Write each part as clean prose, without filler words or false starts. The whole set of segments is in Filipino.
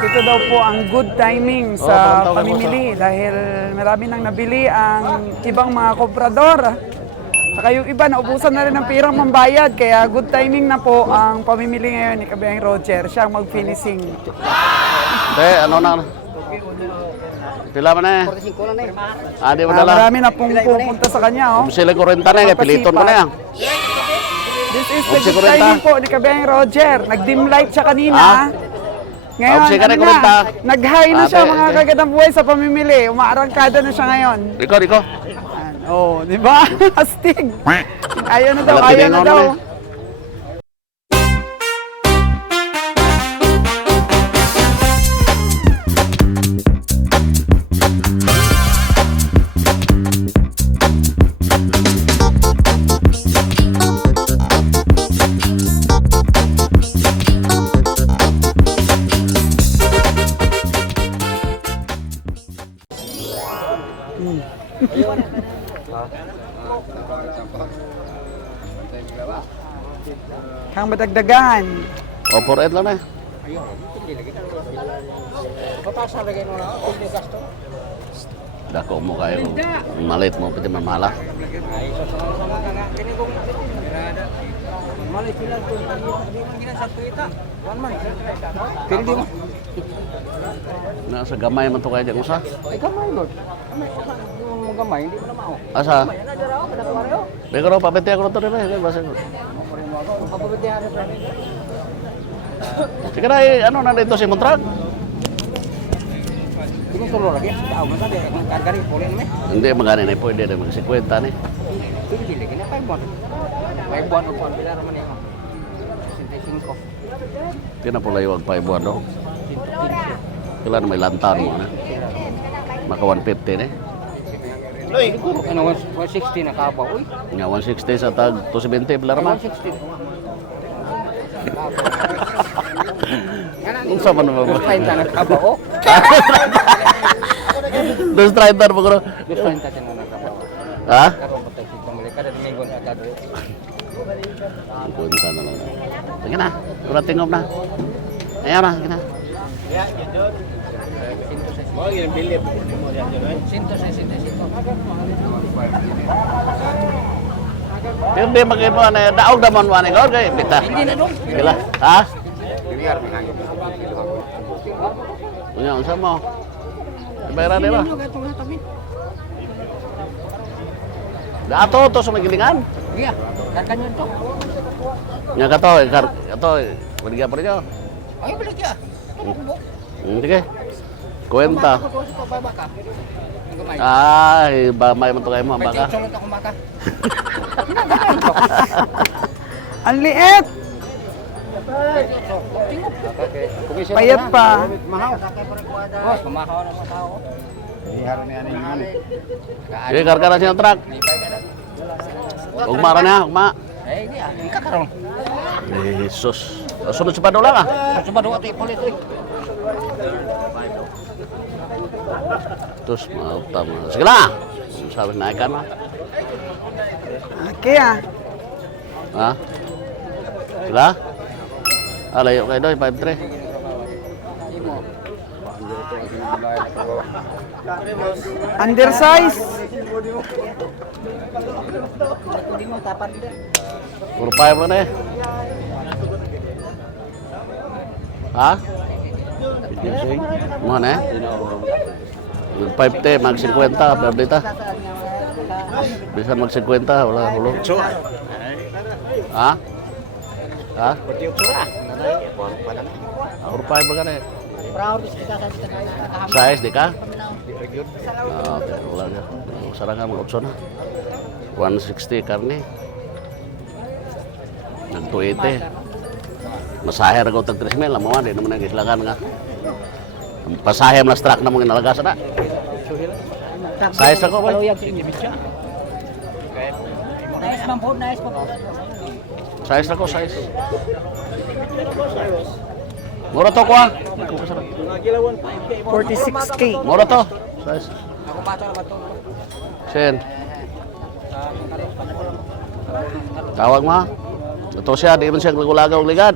Ito daw po ang good timing sa pamimili dahil marami nang nabili ang ibang mga komprador. Saka yung iba, naubusan na rin ng pirang mambayad. Kaya good timing na po ang pamimili ngayon ni Kabihang Roger. Siya ang mag-finishing. Hindi, ano na. Pila mo na eh. Di mo dala. Marami na pong pupunta sa kanya. Kung sila 40 na eh, piliton mo na yan. This is the good timing po ni Kabihang Roger. Nag-dim light siya kanina. Ngayon, nag-high na siya mga kagandang buhay sa pamimili. Umaarangkada na siya ngayon. Riko. Oh, di ba? Astig. Ayaw na daw, ayaw na daw. Kang madagdagan. O, 4-8 lang na eh. Dako mo kayo. Malit mo, pati mamala. Nasa gamay man to kayo dyan usa? Gamay, Lord. Gamay, hindi mo na mao. Asa? Beka raw, papiti ako ito rin eh. Basa ko. Sige na eh, ano na dito si Montrak? Ini solo lagi, tahu masa dia karga rin boleh naman. Hindi, magani na po, hindi na magsikwenta ni. Hindi lagi na 5 buwan. 5 buwan upuan bila naman niya. 65. Kina pula yung 5 buwan do. Kailan may lantan mo na. Maka 150 eh. Ano 160 na kabaw, uy. Nga 160 sa tag 270 pala naman. 160. Kung sa man naman. 230 na kabaw. 230 po ko. 230 na kabaw. Ha? Karon patay si pamili kada domingo na kada. Punta na lang. Sige na, kurang tingom na. Ayan na, sige na. Hindi mag-ino na daog naman mo ani kay pita. Hindi na dong. Kila, ha? Punya unsa mo? Bayaran ba? Dato to sa magilingan. Iya, karkanya to. Nya kato, kato, pergi apa dia? Ay, balik ya. Sige. Kwenta. Ay, ba may man to kay mo baka. Sulot ako maka. Ang liit! Payat pa. Bos, kumahaw na sa tao. Sige, karga na siya truck. Ugma ra na, ugma. Eh, ini ah, ini kakarong. Jesus. Sunod sa padola ka. Coba doa ti polit uy. Terus mau tamu. Sige na. Sabi naikkan na. Okay ah. Ha? Sila? Layo kayo doy, 5-3. Undersize. Hindi mo tapat din. Puro 5 na eh. Ha? Mana eh? 5 mag 50 berdita. Bisa mag 50 wala hulo. Ha? Ha? Puro 5 ba kana eh? Size di ka? Okay, wala ka. Sarangan mo option na. 160 karne. Nag 280. Masaher ko tag 3 mil, mo di naman nagislakan nga. Pasahem na truck na mo ginalagasan na. Size ako ba? Nice man po, nice po. Size ako, size. Mura to ko ah. 46K. Mura to. Size. Ako pa ba to? Sen. Tawag mo. Ito siya, di man siya lagaw ligad.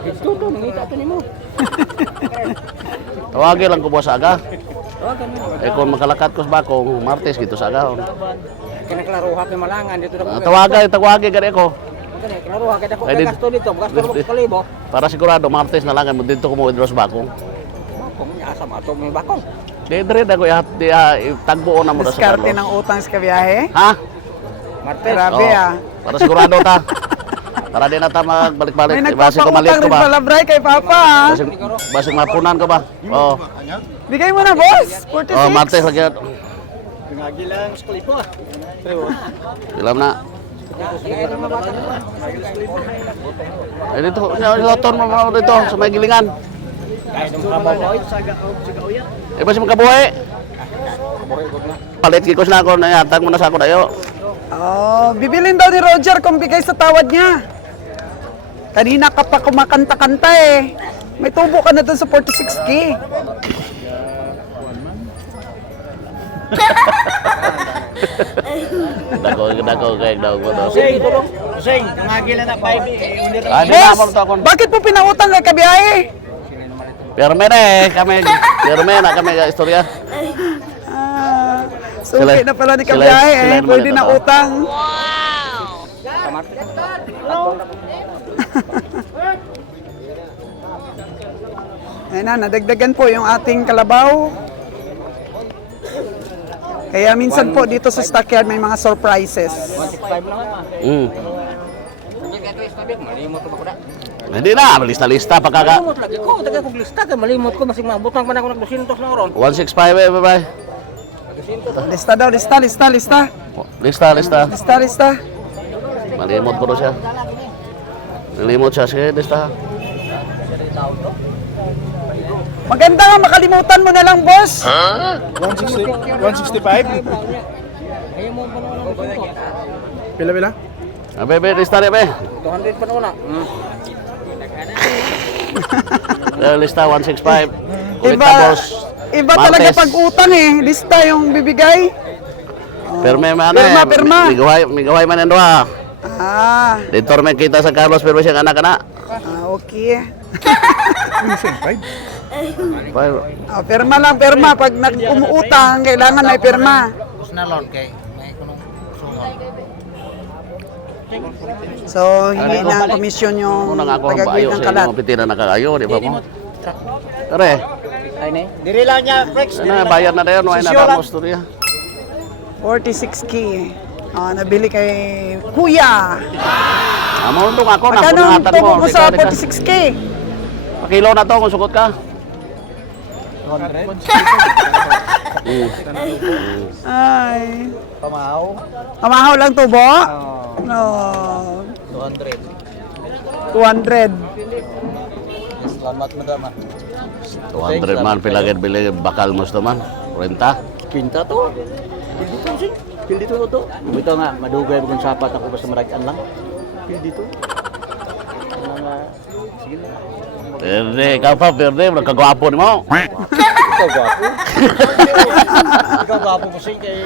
Ito to, mangita to nimo. Tawagin lang ko boss aga. Tawagan mo. Eh kung makalakat ko sa bakong, Martes gitu sa aga. Kaya klaruha kay malangan dito na. Tawagin gani ko. Kaya klaruha kay dako Ay, kay di- gasto dito, gasto mo di- kalibo. Para sigurado Martes na lang mo dito ko mo withdraw sa bakong. Bakong niya sa mato mo bakong. Di dire na ko tagbuo na mo na sa Diskarte Carlos. ng utang sa kabiyahe. Ha? Martes. Grabe ah. Para sigurado ta. Para di na ta magbalik-balik. May Basi ko malit nagpapautang ko rin ba? pala, Bray, kay Papa. ah. Basig mapunan ko ba? Oo. Bigay mo na, boss. 46. Oh, Martes lagi. Pingagilan sa kalibo ah. Ilam na. Eh dito, loton mo dito sa may gilingan. Eh basi makabuhi. Palit kikos na ako na yatag mo na sa ako dayo. Oh, bibilin daw ni Roger kung bigay sa tawad niya. Kanina ka pa kumakanta-kanta eh. May tubo ka na dun sa 46K. Dako kay daw ko to. Sing, pingagilan na 5 unir. Ah, di na Boss, ako to kon. bakit po pinautang kay kabiyahe? Perme kami. Perme na kami ka istorya. Ah, Sila- suki na pala ni sila- kabiyahe sila eh. naman Pwede ito, na no? utang. Ayun na, nadagdagan po yung ating kalabaw. Kaya minsan po dito sa stockyard may mga surprises. 165 na nga. Malimot ko ba kuda? Hindi na, lista-lista pagkaka. Malimot lagi ko, taga kong lista kay malimot ko masing mabutang pa na ako ng 200 na oron. 165 eh, bye. Lista daw, lista. Lista. Lista. Malimot ko daw siya. Nalimot siya, sige, lista. Maganda nga, makalimutan mo na lang, boss. 165? Ayaw mo ba naman ng Pila? Ah, bebe, lista rin, be. 200 pa na wala. Lista 165. Ulit Iba, na, boss. iba talaga Martes. pag utang eh. Lista yung bibigay. Perme man Pirma. Migaway man yan doha. Ah, Dito rin kita sa Carlos pero siyang anak na. okay. 165? Pirma lang, pirma. Pag umuutang, kailangan may pirma. Na loan kay may kunong sumol. So, hindi na komisyon yung Kung ako ang tagagawin paayo ng sa kalat. inyong pitira na kakayo, di ba mo? Tare, Ay ne. Diri lang niya breaks. ano, bayad na rin, wala na daw storya. 46K. Nabili kay Kuya. Amo nung ako na Magkano ang punangatan tubo mo. mo sa 46K? Pakilo na to kung sugot ka. Ay. Pamahaw. Pamahaw lang tubo? No. 200. 200. Salamat madama. 200 man, pilagin bili bakal mo ito man. Renta. Kinta to. Dito sing. Pil dito to. Bitaw nga madugay bugon sapat ako basta maragaan lang. Pil dito. Sige na. Perde, ikaw pa, perde, kagwapo ni mo. Ikaw gwapo. Ikaw gwapo mo sing kay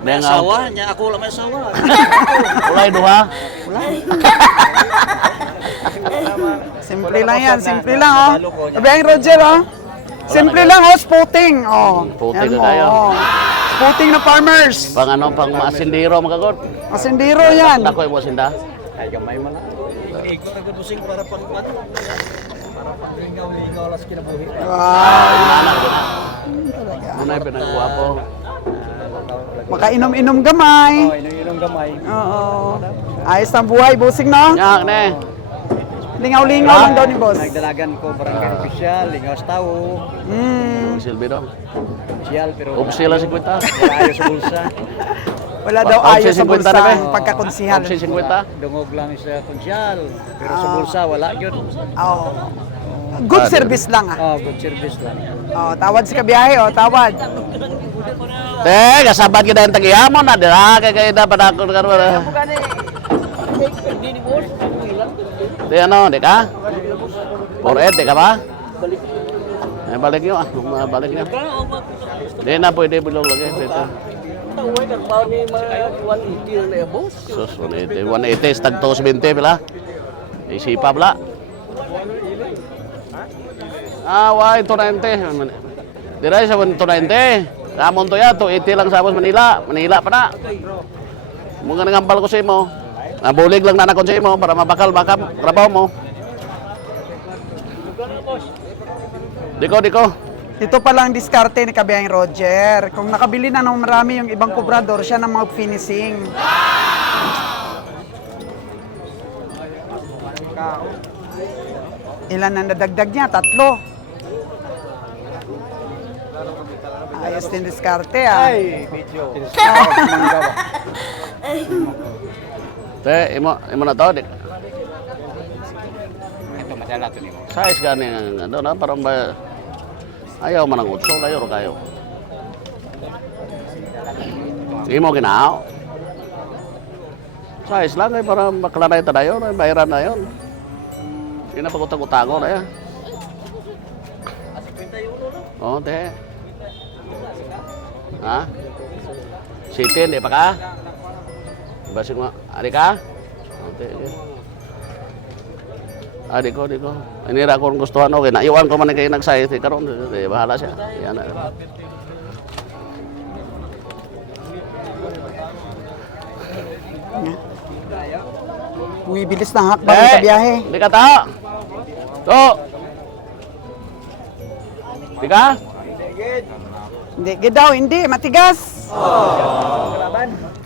May asawa niya ako lang may asawa. Ulay duha. Simple lang yan, simple lang oh. Sabi ang Roger oh. Simple lang oh, spotting. Oh. Spotting Yan na tayo. oh. Spotting na farmers. Pang ano, pang masindiro magagot. Masindiro yan. Dako mo sinda. Ay gamay man lang. Ikaw ra gud mo sing para pang ano. Para pang lingaw-lingaw las kinabuhi. Muna yung pinagwapo. Makainom-inom gamay. Oh, inom gamay. Oo. Ayos ang buhay, busing no? Nyak, ne. Lingaw-lingaw lang daw ni boss. Nagdalagan ko barangay official, lingaw sa tao, Silbi daw. official pero Upsi lang 50. wala ayo sa bulsa. Wala daw Opsi ayos sa 50 bulsa na ba? ang pagkakonsihal. Opsi 50. Dungog lang sa konsyal, pero sa bulsa wala yun. Oo. Good service lang ah. Oh, good service lang. Oh, tawad si kabiyahe oh, tawad. Kasabad kita yung tagiyamon na. Dira, kaya dapat ako karoon. Di ano, di ka? 4-8, di ka ba? Eh, balik nyo ah. Balik nyo. Di na, pwede bilog lagi. Dito. Sus, 180. 180, stag 270 pala. Isipa pala. Why 290? Diray sa 290. Kamon to ya, 280 lang sa Manila. Manila pa na. Mga nangambal ko sa imo. Bulig lang na nakon sa imo para mabakal baka trabaho mo. Diko. Ito pala ang diskarte ni Kabiyang Roger. Kung nakabili na ng marami yung ibang kubrador, siya na mag-finishing. Ilan ang nadagdag niya? 3. Ayos din diskarte ah. Te, imo na to. Ito madala to nimo. Size gani ano na parang ba ayaw man ang utso kayo. Imo ginao. Size lang ay para maklanay ta dayon, bayaran na yon. Ina pagutang-utago na ya. Oh, te. Ha? Sitin, di pa ka? Basin mo, ari ka? Okay. Di ko. Inira ko kung gustuhan, okay. Naiwan ko man kayo nag-size, karon, bahala siya. Yan na. Bumibilis ng hakbang sa biyahe. Di ka taho. To. Di ka? Hindi, daw, hindi. Matigas.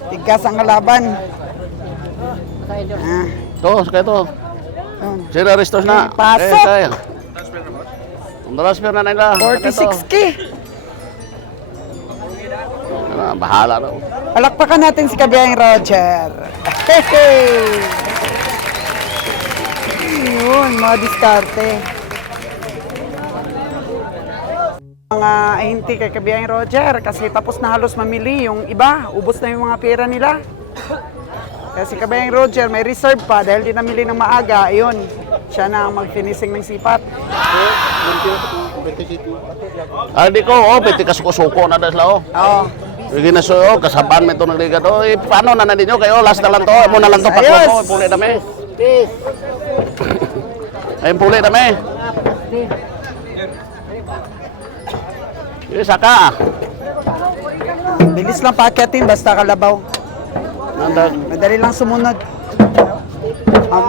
Tigas ang kalaban. Ah, To, sakay to. yun. Sira restos na. Pasok. Kaya. Transfer na nila. 46K. Bahala na. Palakpakan natin si Kabiyang Roger. Hey! Yun, mga diskarte. Mga ahinti kay Kabiyang Roger kasi tapos na halos mamili yung iba. Ubos na yung mga pera nila. Kasi Kabiyang Roger may reserve pa dahil di namili ng maaga. Ayun, siya na ang mag-finishing ng sipat. Di ko, pwede kasuko-suko na dahil oh. Oo. Sige na so, kasaban mo ito ng liga to. Paano na ninyo kayo? Last na lang to. Muna lang to Ayos. paklo mo. Puli na me. Ay, puli na me. Saka. Bilis lang paakyatin basta kalabaw. Nandag. Madali lang sumunod.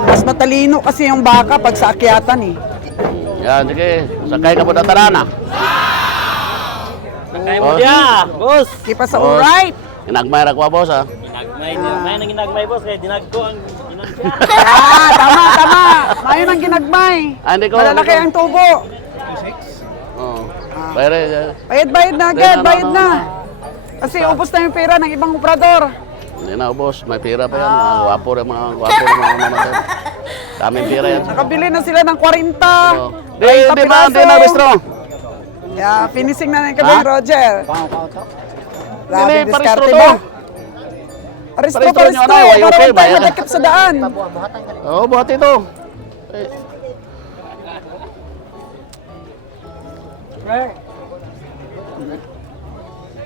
Mas matalino kasi yung baka pag sa akyatan eh. Yan, sige. Sakay ka po na tarana. Sakay mo dia, boss. Keep us Boss. alright. Inagmay ra ko boss ha. Ginagmay nang ginagmay boss kay dinagko ang ginagmay. Tama. Mayon ang ginagmay. Hindi ko. Malalaki ang tubo. Oh. Pare. Bayad na agad, bayad na. Kasi ubos na yung pera ng ibang operador. Hindi na boss, may pira pa yan. Mga gwapo rin mga natin. Daming pira yan. Nakabili na sila ng 40. Oh. 40 Di ba, piraso. di na bistro. Yeah, finishing na ng Kabiyang Roger. Grabe, Dili, diskarte paristro ba? to. Paristro nyo, ano, ay, Para okay, tayo bayad. madakip sa daan. Oo, buhat ito.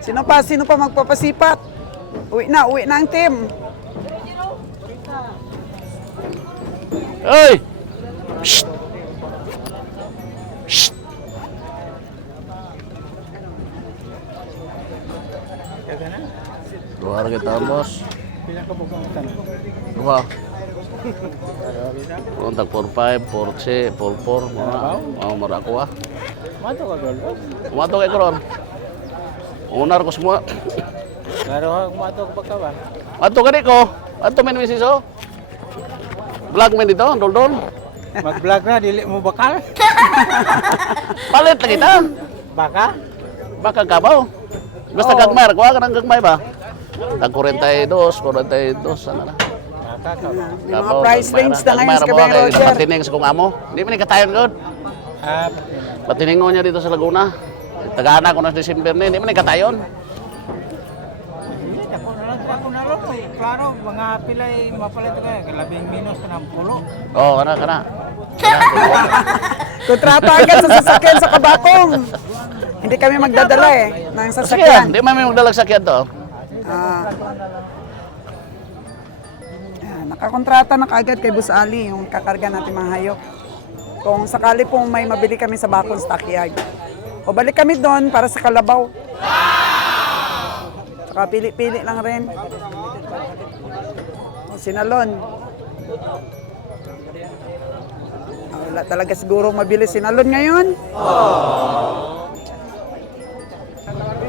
Sino pa magpapasipat? Uwi na ang team. Hey! Shh! Shh! Luar kita, bos. Dua. Kontak 45, 4C, 44, mau meraku ah. Mato kay Koron. Unar ko semua. Garo mato ko pagkawan. Ato gani ko. Ato men misiso. Vlog men dito, dol-dol. Mag-vlog na dili mo bakal. Palit na kita. Baka? Baka kabaw. Basta gagmay, kuha ka ng gagmay ba? Tag 42, 42, sana na. Baka ka. Yung mga price range na ngayon sa Kabiyang Roger. Patining sa kung amo. Hindi man ikatayon god. Ah, Patiningon niya dito sa Laguna. Tagana ko na sa December na, hindi man ikatayon. ako na lang eh. Klaro, mga pilay mapalit ka labing minus ka ng pulo. Oo, kana. Kontrata agad sa sasakyan sa Kabakong. Hindi kami magdadala ng Sige, sasakyan. hindi man may magdalag sakyan to. Nakakontrata na kaagad kay Boss Ali yung kakarga natin mga hayop. kung sakali pong may mabili kami sa Bacon Stockyard. O balik kami doon para sa kalabaw. Saka pili-pili lang rin. O, sinalon. Wala talaga siguro mabili sinalon ngayon.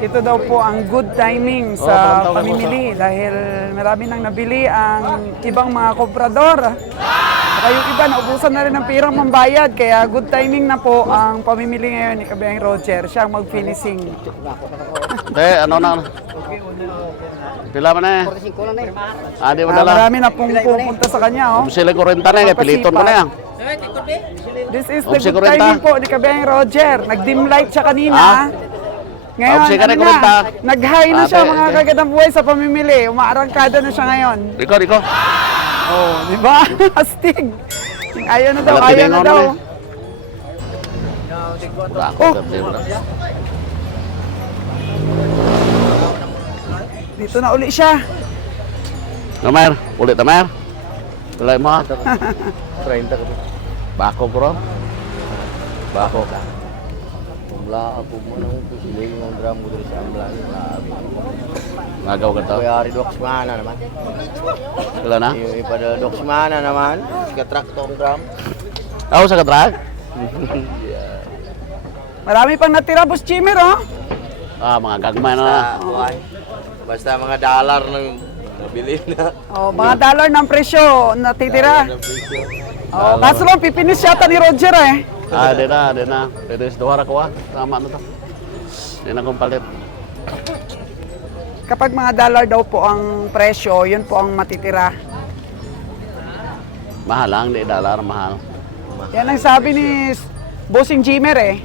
Ito daw po ang good timing sa pamimili dahil marami nang nabili ang ibang mga komprador. Saka yung iba, naubusan na rin ng pirang mambayad. Kaya good timing na po ang pamimili ngayon ni Kabayang Roger. Siya ang mag-finishing. Hindi, ano na. Pila man eh. Di mo dala. Marami na pong pupunta sa kanya. Oh. Sila kurenta na eh, piliton mo na yan. This is the Obsi good kurenta. timing po ni Kabayang Roger. Nag-dim light siya kanina. Ngayon, Obsi ka na ano kurenta. na, nag-high na siya Ate, mga ate. kagandang buhay sa pamimili. Umaarangkada na siya ngayon. Riko. Oh, di ba? Astig. Ayaw na daw, Wala ayaw na tiningaw daw. na Bako, Oh. gabi mo na. Dito na uli siya. Namer, ulit Namer. Tulay mo ha. 30 ka. Bako bro. Bako. Pumla ako mo nang pisiling ng drum mo diri sa amlan. Nagaw ka to. Kaya ari doksmana naman. Wala na? Yung ipada doksmana naman. Sikatrak tong drum. Ako sa katrag? Marami pang natira, Boss Chimer, oh. Mga gagmay na na. Basta mga dollar ng nabili na. Oh, mga dollar ng presyo natitira. Oh, kaso lang, pipinis yata ni Roger, eh. Di na. Pwede sa duwara ko Tama na to. Di na kong palit. Kapag mga dollar daw po ang presyo, yun po ang matitira. Mahal lang, di dollar, mahal. Yan ang sabi ni Bossing Jimer, eh.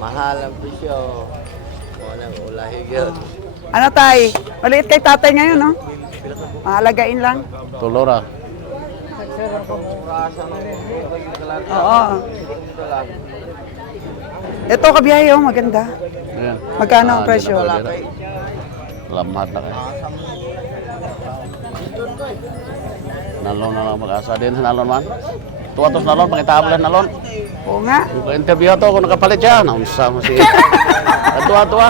Mahal ang presyo. Walang ulahig yun. Ano tay? Maliit kay tatay ngayon, no? Mahalagain lang. Tulora. Oo. Ito, kabiyahe, oh, maganda. Ayan. Magkano ang presyo? Lamad na kayo. Nalon na lang mag-asa din sa nalon man. Tuwa to sa nalon, pangitabulan nalon. Oo nga. Kung interview to, kung nakapalit siya, naunsa mo si... Tuwa.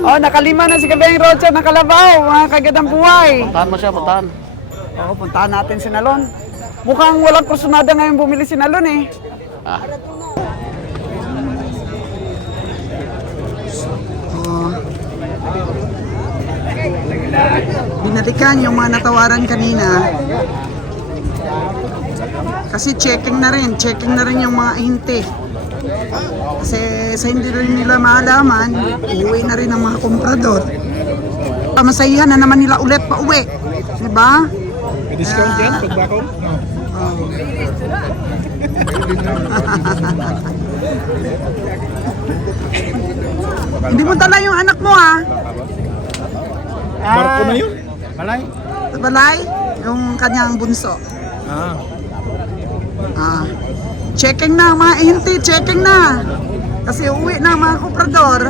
Oh, nakalima na si Kabayang Roger ng Kalabaw, mga kagandang buhay. Puntahan mo siya, puntahan. Oo, puntahan natin si Nalon. Mukhang walang kursunada ngayon bumili si Nalon, eh. Ah, Binalikan yung mga natawaran kanina. Kasi checking na rin yung mga ahinte. Kasi sa hindi rin nila maalaman, uuwi na rin ang mga komprador. Pamasahihan na naman nila ulit pa uwi. Diba? May discount yan pag Bacon? Hindi mo dala yung anak mo, ha? Marco na yun? Malay? Sa balay, yung kanyang bunso. Checking na mga ahinte, checking na. Kasi uuwi na mga komprador.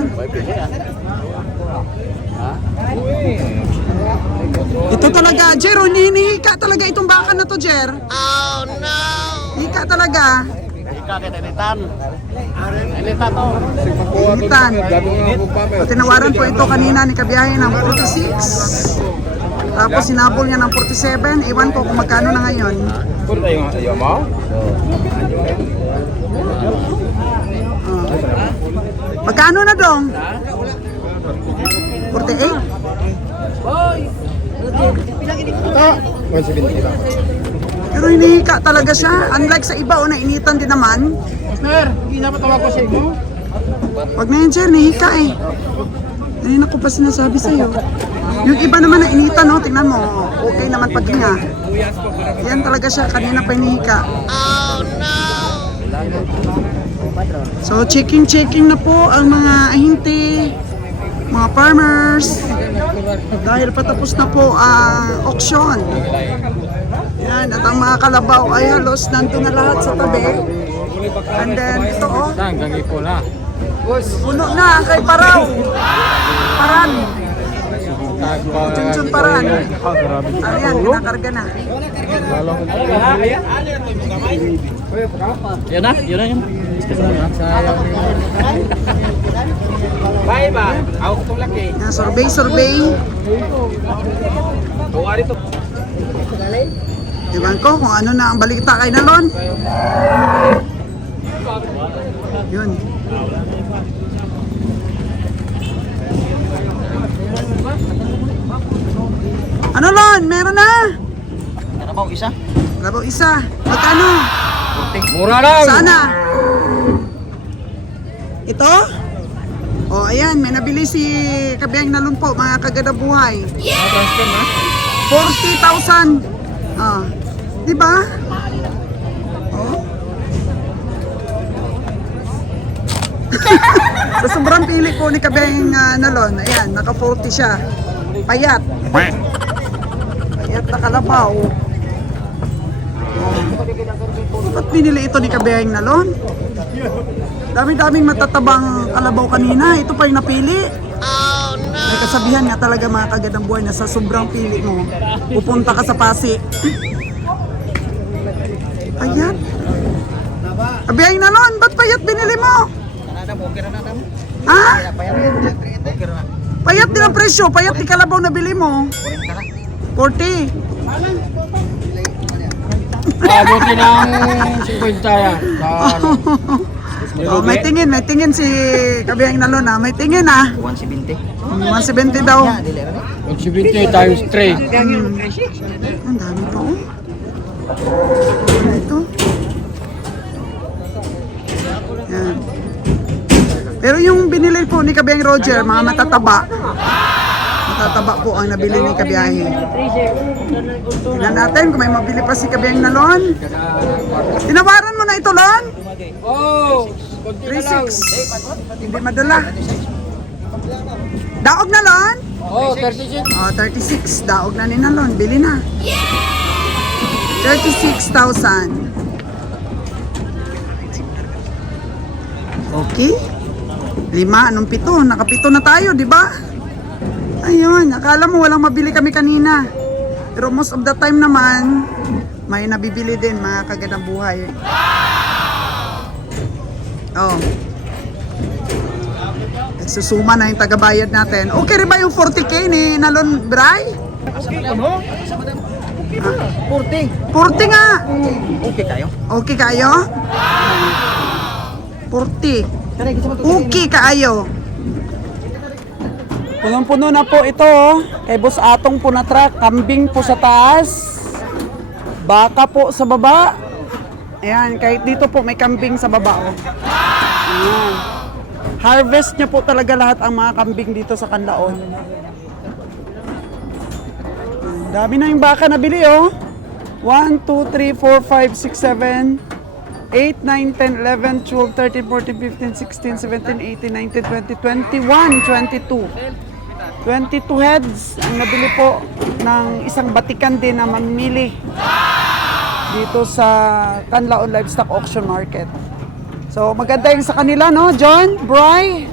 Ito talaga, Jer, hinihika talaga itong baka na to, Jer. Oh no! Hika talaga. ika kita initan. Initan to. Initan. Tinawaran po ito kanina ni Kabiyahe ng 46. Tapos sinabol niya ng 47. Iwan ko kung magkano na ngayon. Puro tayo ayaw mo? Magkano na dong? 48? Ito! 170 lang. Pero hinihika talaga siya. Unlike sa iba, nainitan din naman. Sir, hindi na matawag ko sa inyo. Wag na yun, Jer, nihika eh. Ayun ako pa sinasabi sa'yo. Yung iba naman na initan, oh, tingnan mo. Okay naman paghinga. Yan talaga siya, kanina pa hinihika. Oh no! So, checking na po ang mga ahinte, mga farmers. Dahil patapos na po ang auction. Yan, at ang mga kalabaw ay halos nandun na lahat sa tabi. And then, ito oh. Hanggang ipo na. Puno na kay Paraw. Paran. Junjun Paran. Ayan, ginakarga na. Yan na, yun na yun. Bye ba? Ako itong laki. Survey. Buwari to. Ewan ko kung ano na ang balita kay Nalon. Yun. Ano Lon? Meron na? Ano ba, isa? Labaw isa. Magkano? Mura lang. Sana. Ito? Oh, ayan. May nabili si Kabiyang Nalon po, mga kagadabuhay. Transfer na. 40,000. Ah. Di ba? Oh. Sa sobrang pili po ni Kabiyang Nalon, ayan, naka 40 siya. Payat. Payat na kalabaw. Ba't binili ito ni Kabiyang Nalon? Dami-daming matatabang kalabaw kanina. Ito pa yung napili. May kasabihan nga talaga mga kagandang buhay na sa sobrang pili mo, pupunta ka sa Pasig. Payat. Kabiyang Nalon, ba't payat binili mo? Ha? Payat din ang presyo. Payat di kalabaw na bili mo. 40. Abuti ng 50 yan. Oh, may tingin si Kabiyang Nalon ha. May tingin ha. 170. 170 daw. 70 times 3. Ang dami pa oh. Ito. Yan. Pero yung binili po ni Kabiyang Roger, mga matataba. Matataba po ang nabili ni Kabiyahe. Tingnan natin kung may mabili pa si Kabiyang Nalon. Tinawaran mo na ito, Lon? Oh! 3.6. Hindi madala. Daog na, Lon? Oh, 36. Oh, 36. Daog na ni Nalon. Bili na. 36,000. Okay. 5, anong 7? Naka-7 na tayo, di ba? Ayun, akala mo walang mabili kami kanina. Pero most of the time naman, may nabibili din mga kagandang buhay. Oh. Susuma na yung tagabayad natin. Okay rin ba yung 40k ni Nalon Bray? Ano? 40. 40 nga! Okay kayo? Okay kayo? 40. Okay kaayo. Punong-puno na po ito oh. Kay Boss Atong po na truck. Kambing po sa taas. Baka po sa baba. Ayan, kahit dito po may kambing sa baba oh. Ayan. Harvest niya po talaga lahat ang mga kambing dito sa Canlaon. Dami na yung baka nabili oh. 1, 2, 3, 4, 5, 6, 7 8, 9, 10, 11, 12, 13, 14, 15, 16, 17, 18, 19, 20, 21, 22. 22 heads ang nabili po ng isang batikan din na mamili dito sa Canlaon Livestock Auction Market. So maganda yung sa kanila no, John, Bry.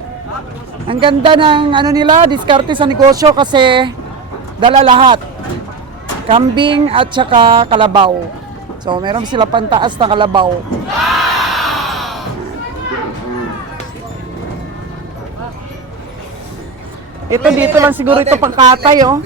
Ang ganda ng ano nila, diskarte sa negosyo kasi dala lahat. Kambing at saka kalabaw. So, meron sila pantaas na kalabaw. Ito dito lang siguro ito pangkatay, oh.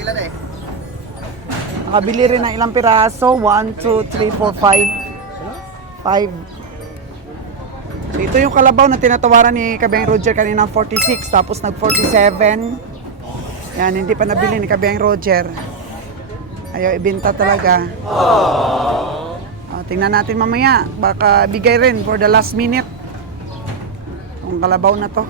Nakabili rin ng ilang piraso. 1, 2, 3, 4, 5. 5. So, ito yung kalabaw na tinatawaran ni Kabiyang Roger kanina 46, tapos nag 47. Yan, hindi pa nabili ni Kabiyang Roger. Ayaw ibenta talaga. Tingnan natin mamaya. Baka bigay rin for the last minute. Ang kalabaw na to.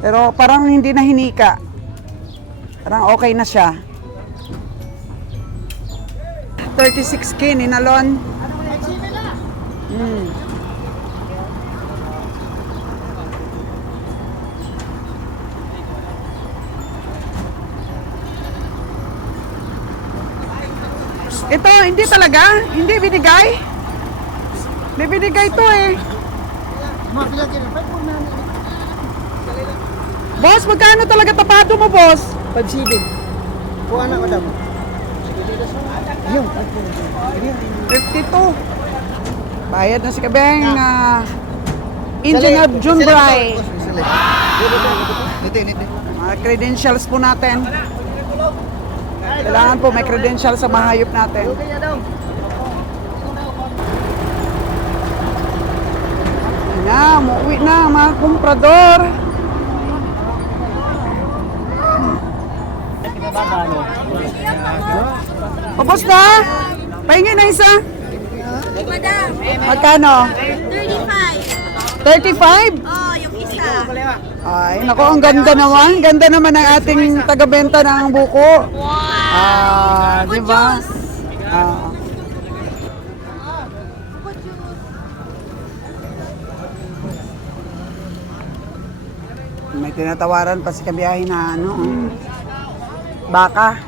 Pero parang hindi na hinika. Parang okay na siya. 36k ni Nalon. Ito, hindi talaga? Hindi binigay? May binigay to eh. Boss, magkano talaga tapado mo, boss? 5-7. Kuha na, madam. Ayun. 52. Bayad na si Kabeng. Engineer Junbray. Niti. Mga credentials po natin. Kailangan po may credentials sa mahayop natin. Ayan na, umuwi na mga komprador. Tapos na? Pahingin na isa. Madam, Magkano? 35. 35? Oh, yung isa. Ay, nako, ang ganda naman. Ganda naman ang ating tagabenta ng buko. Wow! Di ba? Ah. May tinatawaran pa si kabiyahe na ano, baka.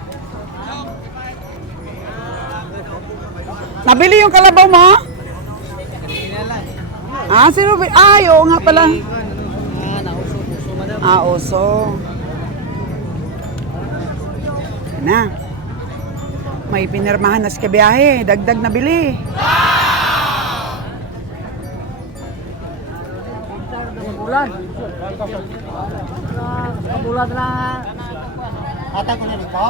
Nabili yung kalabaw mo? Ah, sino ba? Ay, oo nga pala. Ah, oso. Yan na. May pinirmahan na si kabiyahe. Dagdag na bili. Bulan na. Atang ko na dito.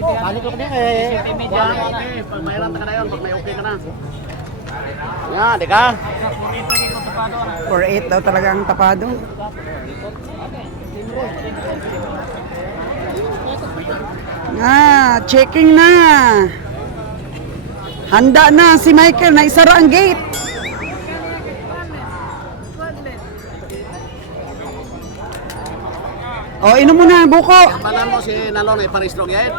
Balik ko na eh. Pag mayroon ka na yun, pag may okay ka na. Yan, di ka? 4-8 daw talagang tapado. Checking na. Handa na si Michael na isara ang gate. O, inom mo na, buko. Palan mo si Nalon ay paristro yan.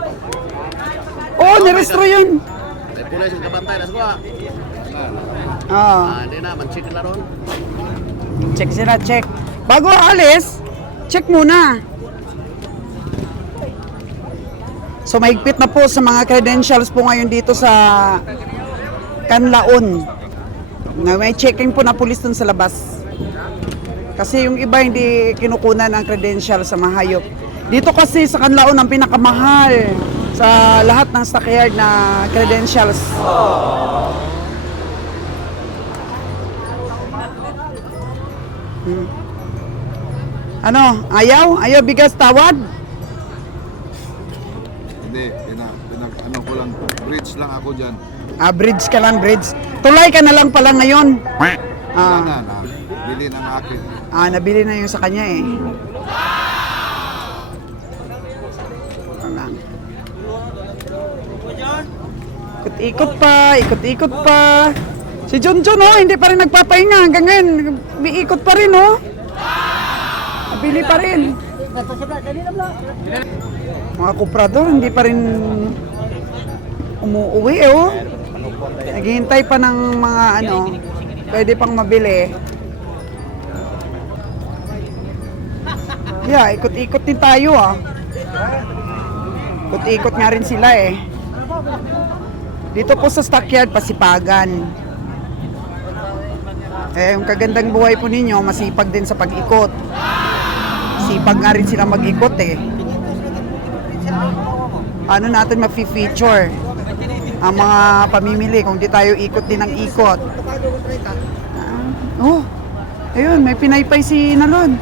Oo, nirestro yun. Ay pulis ang kabantay na suwa. Oo. Hindi na, man-check na ron. Check sila, check. Bago alis, check muna. So mahigpit na po sa mga credentials po ngayon dito sa Canlaon. Na may checking po na pulis dun sa labas. Kasi yung iba hindi kinukunan ng credentials sa mahayop. Dito kasi sa Canlaon ang pinakamahal sa lahat ng stockyard na credentials. Ano? Ayaw? Ayaw bigas tawad? Hindi, ano ko lang, bridge lang ako dyan. Bridge ka lang, bridge. Tulay ka na lang pala ngayon. Wala na, bili ng akin. Nabili na yung sa kanya eh. Lang. Ikot-ikot pa. Si Junjun oh, hindi pa rin nagpapahinga hanggang ngayon. Umiikot pa rin oh. Nabili pa rin. Mga kuprador, hindi pa rin umuwi oh. Naghihintay pa ng mga ano, pwede pang mabili. Yeah, ikot-ikot din tayo ah. Ikot-ikot nga rin sila eh. Dito po sa stockyard, Pasipagan. Eh, yung kagandang buhay po ninyo, masipag din sa pag-ikot. Sipag nga rin sila mag-ikot eh. Ano natin ma-feature ang mga pamimili kung di tayo ikot din ng ikot. Oh, ayun, may pinaypay si Nalon.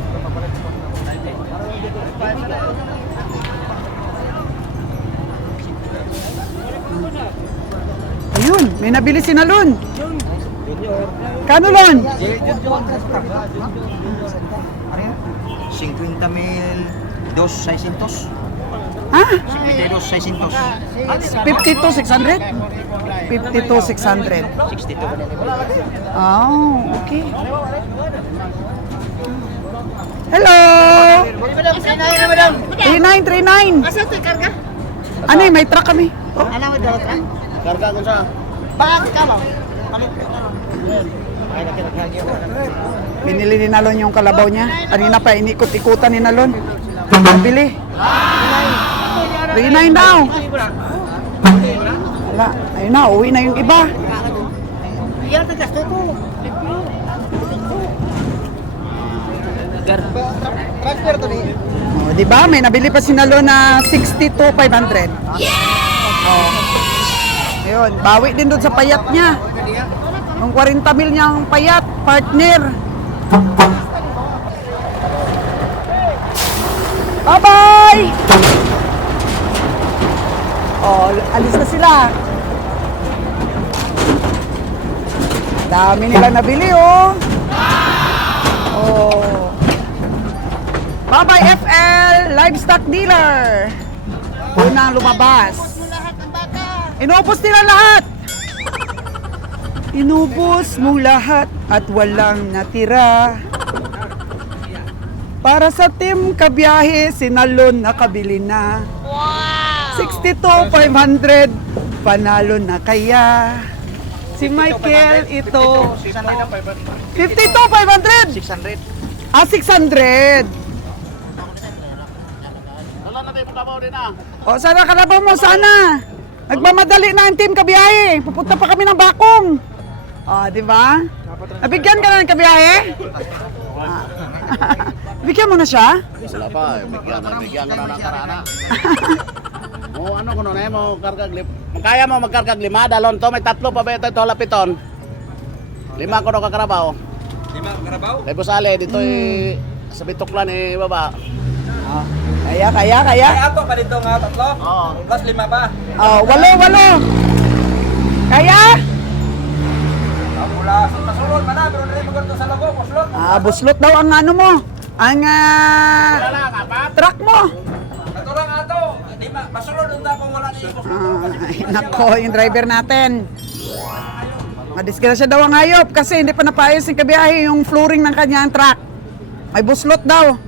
Ayun, may nabili si Nalon. Kano Lon? 50,000 2,600. Ha? 52,600. 52,600? 52,600. 62. Oh, okay. Hello! 3939! Asa ito karga? Ano eh, may truck kami. Oh, Alam mo daw tra? Karga ko sa. Bakit ka mo? binili ni Nalon yung kalabaw niya. Kanina pa, inikot-ikutan ni Nalon. Bili. 39 daw. Wala. Ayun na, uwi na yung iba. Iyan ta gasto ko. Transfer to ni. Oh, di ba? May nabili pa si Nalo na 62,500. Oh. Ayun, bawi din doon sa payat niya. Yung 40 mil niyang payat, partner. Bye-bye! Oh, alis na sila. Dami nila nabili, oh. Oh. Bye-bye, FL! Livestock dealer! Unang lumabas. Inubos nila lahat! Inubos mo lahat at walang natira. Para sa team kabiyahe, sinalon nakabili na. 62,500, panalo na kaya. Si Michael, ito. 52,500! 600. Ah, 600. Wala na tayo makabaw din ah. O, sana kalabaw mo, sana. Nagmamadali na ang team kabiyahe. Pupunta pa kami ng Bakong. O, di ba? Nabigyan ka na ng kabiyahe? Ah. Bigyan mo na siya? Wala pa, bigyan ka na ng karana. O ano ko nun mo, karkag kaya mo magkarkag 5, dalon to, may 3 pa ba ito, lapiton. 5 ko na kakarabaw. 5 karabaw? Tapos ali, dito sa bituklan baba. Kaya. Ako pa dito nga 3. Oo. Plus 5 pa. Oh, 8. Kaya? Mula sa pasulod man na, pero dili magurto sa logo, pasulod. Ah, buslot daw ang ano mo. Ang truck mo. Naturang ato, di ba? Pasulod unta kung wala ni Ay, nako, yung driver natin. Madisgrasya daw ang hayop kasi hindi pa napaayos yung kabiyahe yung flooring ng kanyang truck. May buslot daw.